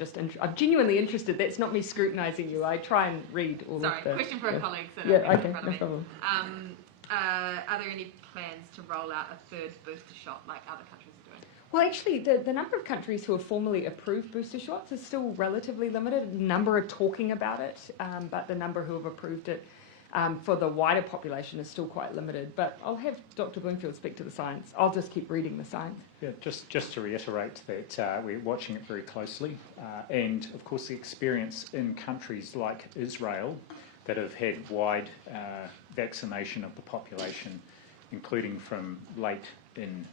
genuinely interested. That's not me scrutinising you. I try and read all of the... Sorry, question for a colleague. So okay, in front of no me. problem. Are there any plans to roll out a third booster shot like other countries are doing? Well, actually, the number of countries who have formally approved booster shots is still relatively limited. A number are talking about it, but the number who have approved it for the wider population is still quite limited. But I'll have Dr. Bloomfield speak to the science. I'll just keep reading the science. Yeah, just to reiterate that we're watching it very closely, and of course the experience in countries like Israel that have had wide vaccination of the population, including from late in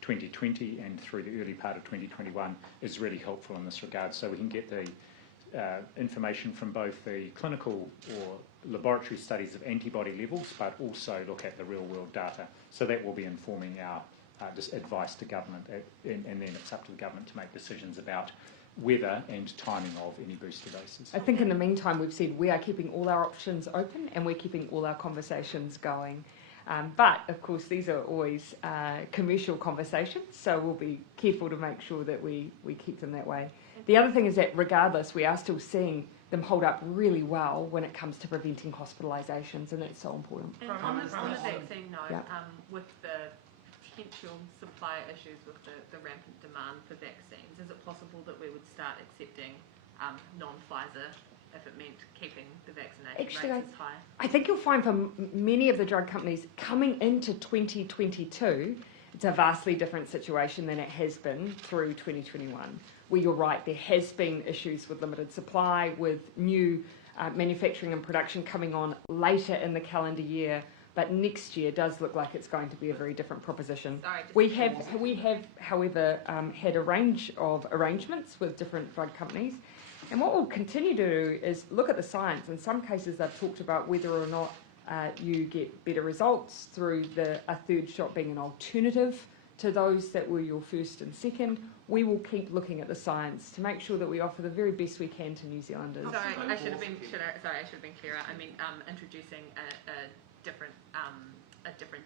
2020 and through the early part of 2021, is really helpful in this regard. So we can get the information from both the clinical or laboratory studies of antibody levels, but also look at the real-world data. So that will be informing our advice to government, and then it's up to the government to make decisions about whether and timing of any booster doses. I think in the meantime we've said we are keeping all our options open and we're keeping all our conversations going. But of course these are always commercial conversations, so we'll be careful to make sure that we keep them that way. The other thing is that regardless, we are still seeing them hold up really well when it comes to preventing hospitalisations, and that's so important. And on the vaccine note, Yeah. with the potential supply issues with the rampant demand for vaccines, is it possible that we would start accepting non-Pfizer if it meant keeping the vaccination rates as high? I think you'll find for many of the drug companies coming into 2022, it's a vastly different situation than it has been through 2021. Where you're right, there has been issues with limited supply, with new manufacturing and production coming on later in the calendar year, but next year does look like it's going to be a very different proposition. Sorry, We have, however, had a range of arrangements with different drug companies, and what we'll continue to do is look at the science. In some cases, they've talked about whether or not you get better results through a third shot being an alternative to those that were your first and second. We will keep looking at the science to make sure that we offer the very best we can to New Zealanders. Sorry, I should have been clearer. I mean, introducing a different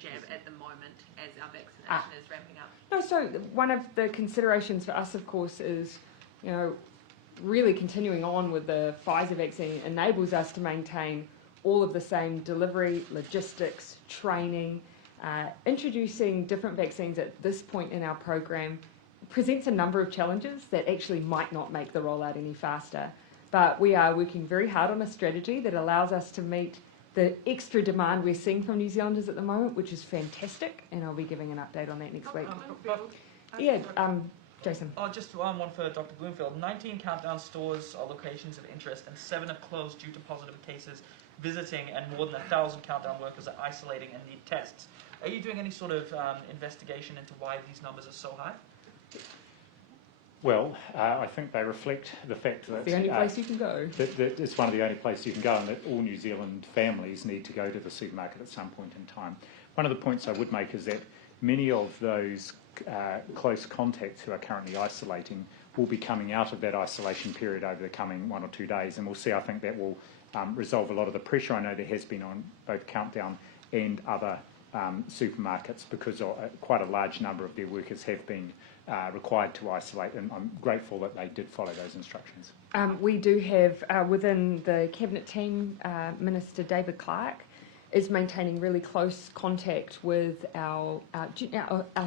jab at the moment as our vaccination is ramping up. No, so one of the considerations for us, of course, is, really continuing on with the Pfizer vaccine enables us to maintain all of the same delivery, logistics, training. Introducing different vaccines at this point in our program presents a number of challenges that actually might not make the rollout any faster. But we are working very hard on a strategy that allows us to meet the extra demand we're seeing from New Zealanders at the moment, which is fantastic, and I'll be giving an update on that next week. Jason. Just one for Dr. Bloomfield. 19 countdown stores are locations of interest, and 7 have closed due to positive cases visiting, and more than 1,000 countdown workers are isolating and need tests. Are you doing any sort of investigation into why these numbers are so high? Well, I think they reflect the fact that... It's the only place you can go. That it's one of the only places you can go, and that all New Zealand families need to go to the supermarket at some point in time. One of the points I would make is that many of those close contacts who are currently isolating will be coming out of that isolation period over the coming 1 or 2 days, and we'll see. I think that will resolve a lot of the pressure I know there has been on both Countdown and other supermarkets, because quite a large number of their workers have been required to isolate, and I'm grateful that they did follow those instructions. We do have within the Cabinet team, Minister David Clark is maintaining really close contact with our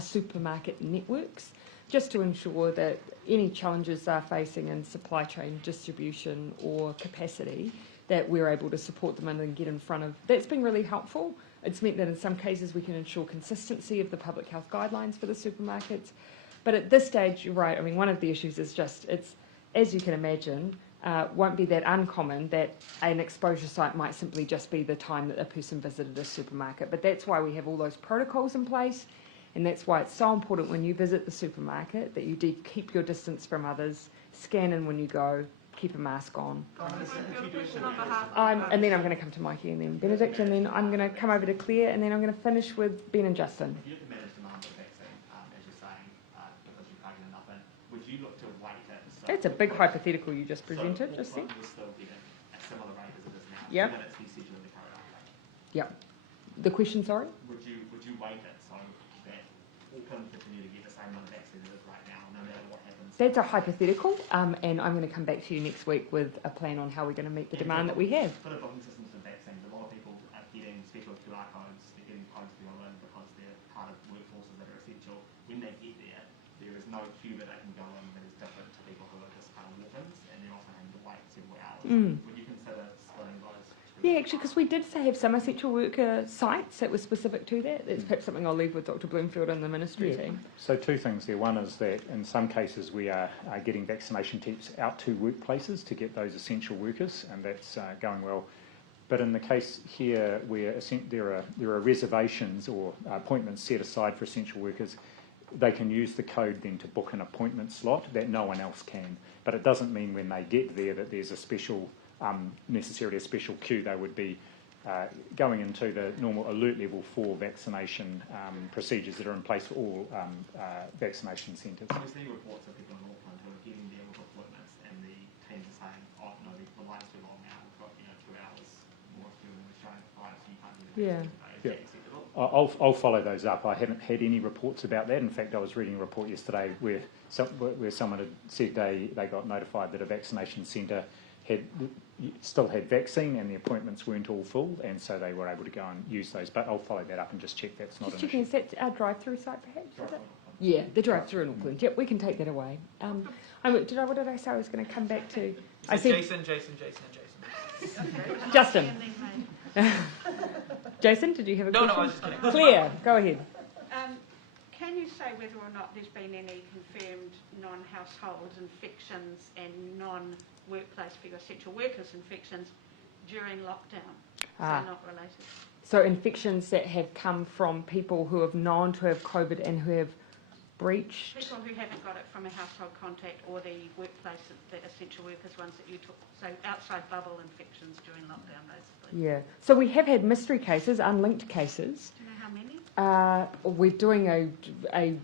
supermarket networks, just to ensure that any challenges they're facing in supply chain distribution or capacity, that we're able to support them and get in front of. That's been really helpful. It's meant that in some cases we can ensure consistency of the public health guidelines for the supermarkets. But at this stage, you're right, I mean, one of the issues is just, it's, as you can imagine, won't be that uncommon that an exposure site might simply just be the time that a person visited a supermarket. But that's why we have all those protocols in place, and that's why it's so important when you visit the supermarket that you do keep your distance from others, scan in when you go, keep a mask on. And then I'm going to come to Mikey and then Benedict, and then I'm going to come over to Claire, and then I'm going to finish with Ben and Justin. If you look at matters demand, That's a big hypothetical you just presented, So just then. Auckland will still get a similar rate as it is now, Yep. given its usage of the current update. Yep. The question, sorry? Would you weight it so that Auckland continue to get the same number of vaccines as right now, no matter what happens? That's a hypothetical, and I'm going to come back to you next week with a plan on how we're going to meet the demand that we have. For the booking systems for vaccines, a lot of people are getting special QR codes, they're getting codes to go in because they're part of workforces that are essential. When they get there, there is no queue that they can go in that is different to people who are just kind of walk-ins, and they're often having to wait several hours. Would you consider splitting those? Yeah, actually, because we did have some essential worker sites that were specific to that. That's perhaps something I'll leave with Dr. Bloomfield and the ministry team. So two things there. One is that in some cases we are getting vaccination teams out to workplaces to get those essential workers, and that's going well. But in the case here where there are reservations or appointments set aside for essential workers, they can use the code then to book an appointment slot that no one else can. But it doesn't mean when they get there that there's a special, necessarily a special queue. They would be going into the normal alert level 4 vaccination procedures that are in place for all vaccination centres. We're seeing reports of people in Auckland who are getting there with appointments, and the teams are saying, "Oh no, the line's too long now. We've got 2 hours more queue than we're showing prior, so you can't do the Yeah. vaccine today." Is that acceptable? I'll follow those up. I haven't had any reports about that. In fact, I was reading a report yesterday where someone had said they got notified that a vaccination centre still had vaccine and the appointments weren't all full, and so they were able to go and use those. But I'll follow that up and just check that's not Just an checking, issue. is that our drive-through site perhaps? Is it? Yeah, the drive-through in Auckland. Yep, we can take that away. What did I say I was going to come back to? I said Jason, and Jason. Justin. Jason, did you have a question? No, I was just kidding. Claire, go ahead. Can you say whether or not there's been any confirmed non-household infections and non-workplace for your essential workers infections during lockdown? So not related. So infections that have come from people who have known to have COVID and who have breached? People who haven't got it from a household contact or the workplace, the essential workers ones that you took. So outside bubble infections during lockdown, basically. Yeah. So we have had mystery cases, unlinked cases. Do you know how many? We're doing a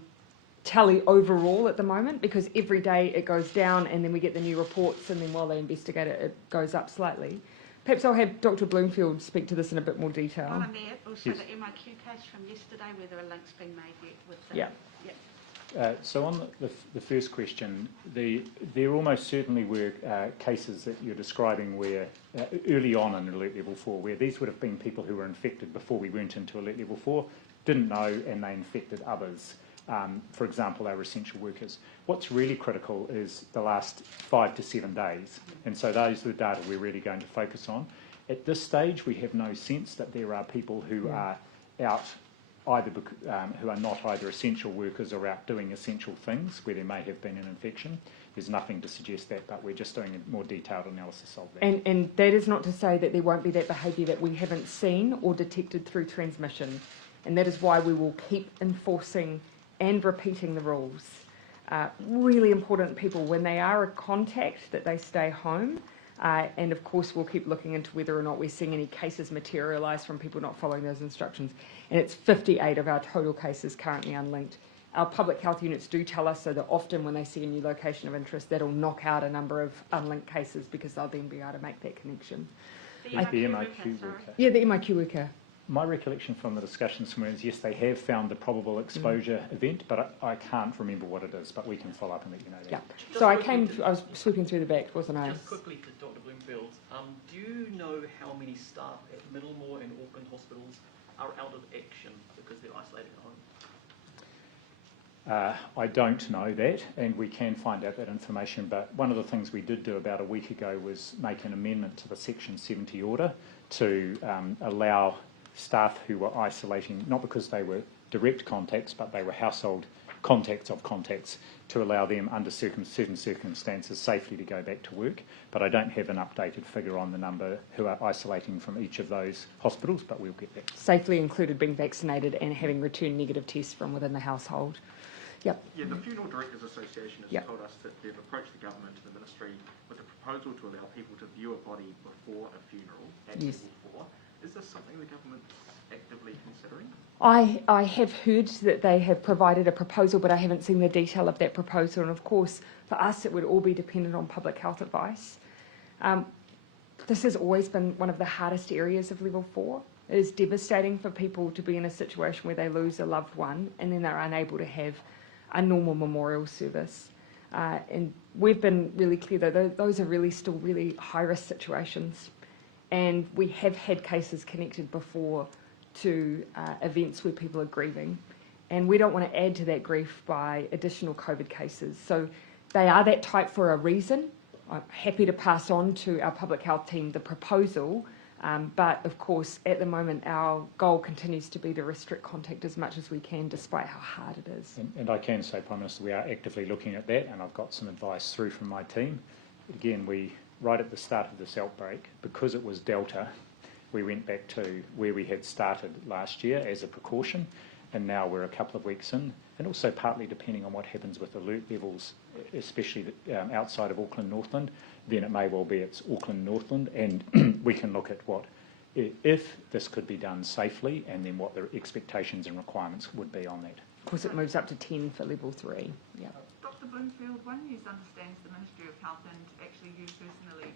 tally overall at the moment because every day it goes down and then we get the new reports, and then while they investigate it, it goes up slightly. Perhaps I'll have Dr. Bloomfield speak to this in a bit more detail. While I'm there, also Yes. the MIQ case from yesterday, whether a link's been made yet with the... Yeah. So on the first question, there almost certainly were cases that you're describing where early on in Alert Level 4, where these would have been people who were infected before we went into Alert Level 4, didn't know, and they infected others. For example, our essential workers. What's really critical is the last 5 to 7 days, and so those are the data we're really going to focus on. At this stage, we have no sense that there are people who are out who are not either essential workers or out doing essential things where there may have been an infection. There's nothing to suggest that, but we're just doing a more detailed analysis of that. And that is not to say that there won't be that behaviour that we haven't seen or detected through transmission. And that is why we will keep enforcing and repeating the rules. Really important, people, when they are a contact, that they stay home. And of course, we'll keep looking into whether or not we're seeing any cases materialise from people not following those instructions. And it's 58 of our total cases currently unlinked. Our public health units do tell us so that often when they see a new location of interest, that'll knock out a number of unlinked cases because they'll then be able to make that connection. The MIQ worker. Yeah, the MIQ worker. My recollection from the discussions from is, yes, they have found the probable exposure event, but I can't remember what it is, but we can follow up and let you know that. Yeah. So I was swooping through the back, wasn't I? Just quickly to Dr. Bloomfield, do you know how many staff at Middlemore and Auckland hospitals are out of action because they're isolating at home? I don't know that, and we can find out that information, but one of the things we did do about a week ago was make an amendment to the Section 70 order to allow staff who were isolating, not because they were direct contacts, but they were household contacts of contacts, to allow them under certain circumstances safely to go back to work. But I don't have an updated figure on the number who are isolating from each of those hospitals, but we'll get that. Safely included being vaccinated and having returned negative tests from within the household. Yep. Yeah, the Funeral Directors Association has Yep. told us that they've approached the government and the ministry with a proposal to allow people to view a body before a funeral at Yes. level 4. Is this something the government's actively considering? I have heard that they have provided a proposal, but I haven't seen the detail of that proposal. And of course, for us, it would all be dependent on public health advice. This has always been one of the hardest areas of level 4. It is devastating for people to be in a situation where they lose a loved one and then they're unable to have a normal memorial service. And we've been really clear that those are really still really high-risk situations. And we have had cases connected before to events where people are grieving. And we don't want to add to that grief by additional COVID cases. So they are that type for a reason. I'm happy to pass on to our public health team the proposal. But of course, at the moment, our goal continues to be to restrict contact as much as we can, despite how hard it is. And I can say, Prime Minister, we are actively looking at that, and I've got some advice through from my team. Again, right at the start of this outbreak, because it was Delta, we went back to where we had started last year as a precaution, and now we're a couple of weeks in, and also partly depending on what happens with alert levels, especially outside of Auckland, Northland, then it may well be it's Auckland, Northland, and we can look at if this could be done safely, and then what the expectations and requirements would be on that. Of course, it moves up to 10 for level 3. Yeah. Dr. Bloomfield, One News understands the Ministry of Health and actually you personally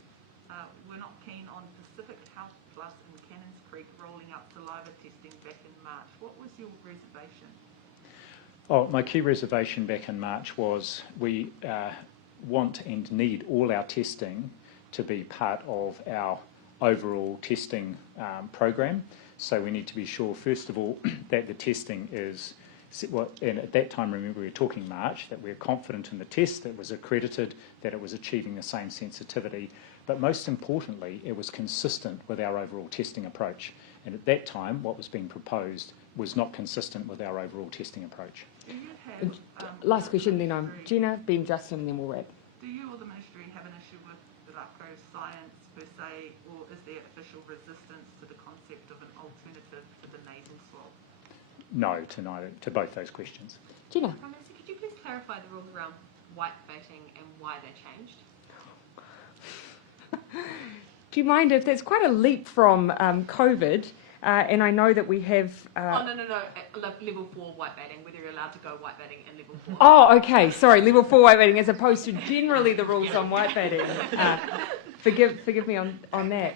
were not keen on Pacific Health Plus in Cannons Creek rolling out saliva testing back in March. What was your reservation? My key reservation back in March was we want and need all our testing to be part of our overall testing program. So we need to be sure, first of all, that the testing is, and at that time, remember, we were talking March, that we're confident in the test, that it was accredited, that it was achieving the same sensitivity. But most importantly, it was consistent with our overall testing approach. And at that time, what was being proposed was not consistent with our overall testing approach. Do you have, Last question, then I'm Gina, Ben, Justin, and then we'll wrap. do you or the Ministry have an issue with the LAPCO science per se, or is there official resistance to the concept of an alternative to the nasal swab? No to both those questions. Gina. Prime Minister, could you please clarify the rules around white baiting and why they changed? Do you mind if that's quite a leap from COVID? And I know that we have... No. Level 4 white baiting, whether you're allowed to go white baiting in level 4. Oh, okay, sorry, level 4 white baiting as opposed to generally the rules on white baiting. Forgive me on that.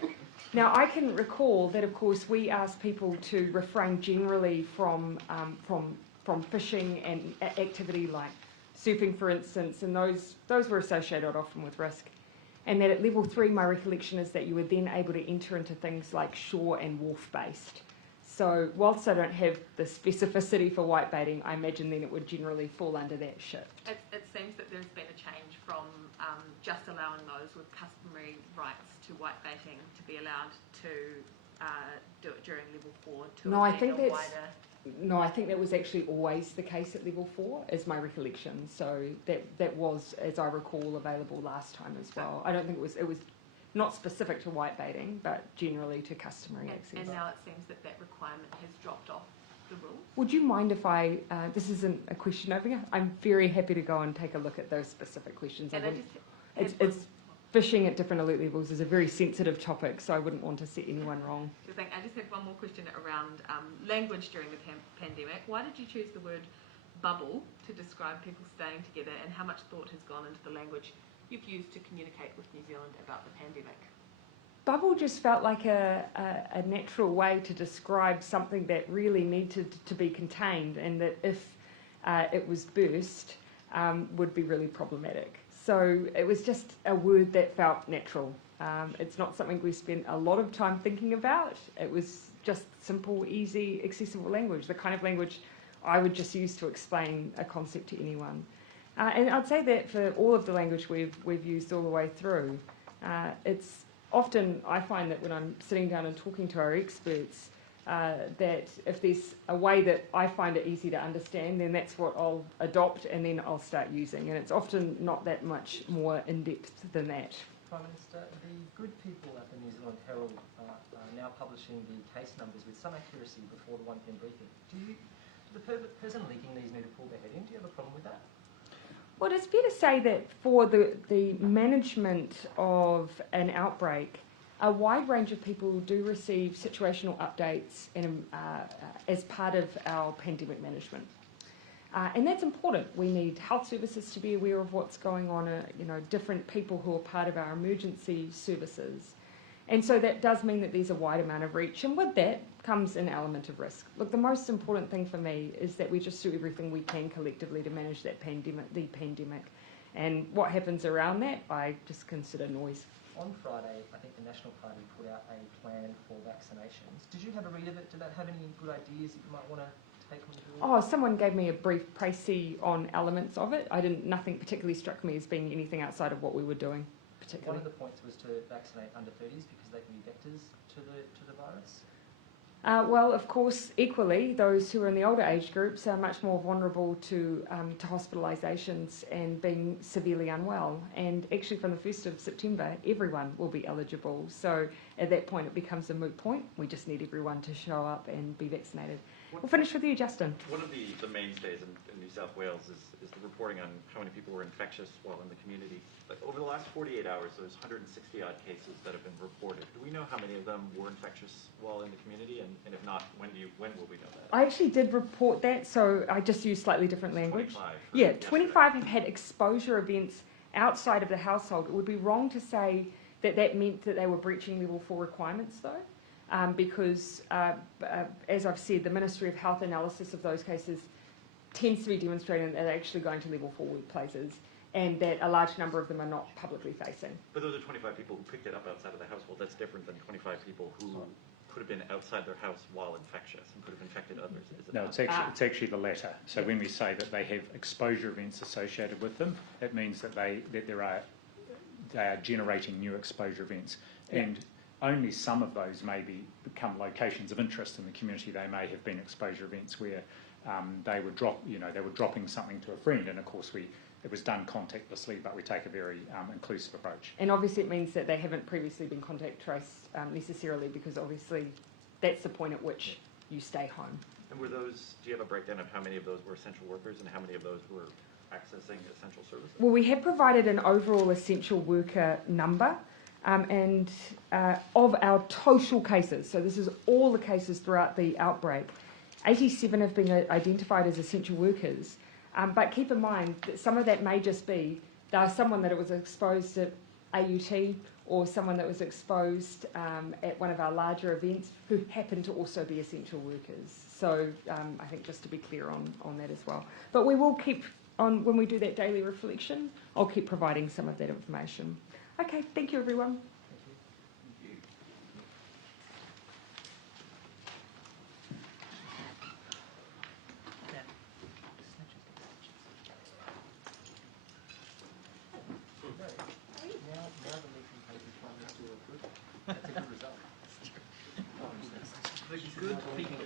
Now, I can recall that, of course, we asked people to refrain generally from fishing and activity like surfing, for instance, and those were associated often with risk. And that at level 3, my recollection is that you were then able to enter into things like shore and wharf-based. So whilst I don't have the specificity for white baiting, I imagine then it would generally fall under that shift. It seems that there's been a change from just allowing those with customary rights to white baiting to be allowed to do it during level 4 to No, I think a that's... wider... No, I think that was actually always the case at level 4, is my recollection. So that was, as I recall, available last time as well. I don't think it was not specific to white baiting, but generally to customary access. And now it seems that requirement has dropped off the rules. Would you mind if this isn't a question over here, I'm very happy to go and take a look at those specific questions. And It's fishing at different alert levels is a very sensitive topic, so I wouldn't want to set anyone wrong. I just have one more question around language during the pandemic. Why did you choose the word bubble to describe people staying together, and how much thought has gone into the language you've used to communicate with New Zealand about the pandemic? Bubble just felt like a natural way to describe something that really needed to be contained, and that if it was burst, would be really problematic. So it was just a word that felt natural. It's not something we spent a lot of time thinking about. It was just simple, easy, accessible language, the kind of language I would just use to explain a concept to anyone. And I'd say that for all of the language we've used all the way through, it's often, I find that when I'm sitting down and talking to our experts, that if there's a way that I find it easy to understand, then that's what I'll adopt and then I'll start using. And it's often not that much more in-depth than that. Prime Minister, the good people at the New Zealand Herald are now publishing the case numbers with some accuracy before the 1 p.m. briefing. Do the person leaking these need to pull their head in. Do you have a problem with that? Well, it's fair to say that for the management of an outbreak, a wide range of people do receive situational updates as part of our pandemic management. And that's important. We need health services to be aware of what's going on, different people who are part of our emergency services. And so that does mean that there's a wide amount of reach, and with that comes an element of risk. Look, the most important thing for me is that we just do everything we can collectively to manage the pandemic. And what happens around that, I just consider noise. On Friday, I think the National Party put out a plan for vaccinations. Did you have a read of it? Did that have any good ideas that you might want to take on board? Oh, someone gave me a brief précis on elements of it. Nothing particularly struck me as being anything outside of what we were doing. One of the points was to vaccinate under 30s because they can be vectors to the virus. Well, of course, equally, those who are in the older age groups are much more vulnerable to hospitalisations and being severely unwell. And actually, from the 1st of September, everyone will be eligible. So at that point, it becomes a moot point. We just need everyone to show up and be vaccinated. We'll finish with you, Justin. One of the mainstays in New South Wales is the reporting on how many people were infectious while in the community. Like over the last 48 hours, there's 160 odd cases that have been reported. Do we know how many of them were infectious while in the community? And if not, when will we know that? I actually did report that, so I just used slightly different language. 25. Yeah, 25 have had exposure events outside of the household. It would be wrong to say that that meant that they were breaching level 4 requirements, though. Because, as I've said, the Ministry of Health analysis of those cases tends to be demonstrating that they're actually going to level 4 workplaces and that a large number of them are not publicly facing. But those are 25 people who picked it up outside of the household. That's different than 25 people who could have been outside their house while infectious and could have infected others. Is it No, not? it's actually the latter. So when we say that they have exposure events associated with them, it means that they are generating new exposure events. Yeah. And only some of those may become locations of interest in the community. They may have been exposure events where they were dropping something to a friend, and of course it was done contactlessly, but we take a very inclusive approach. And obviously it means that they haven't previously been contact traced necessarily, because obviously that's the point at which you stay home. And were those, do you have a breakdown of how many of those were essential workers and how many of those were accessing essential services? Well, we have provided an overall essential worker number. And of our total cases, so this is all the cases throughout the outbreak, 87 have been identified as essential workers. But keep in mind that some of that may just be someone that was exposed at AUT or someone that was exposed at one of our larger events who happened to also be essential workers. So I think just to be clear on that as well. But we will keep on, when we do that daily reflection, I'll keep providing some of that information. Okay, thank you everyone. That's a good result. The good people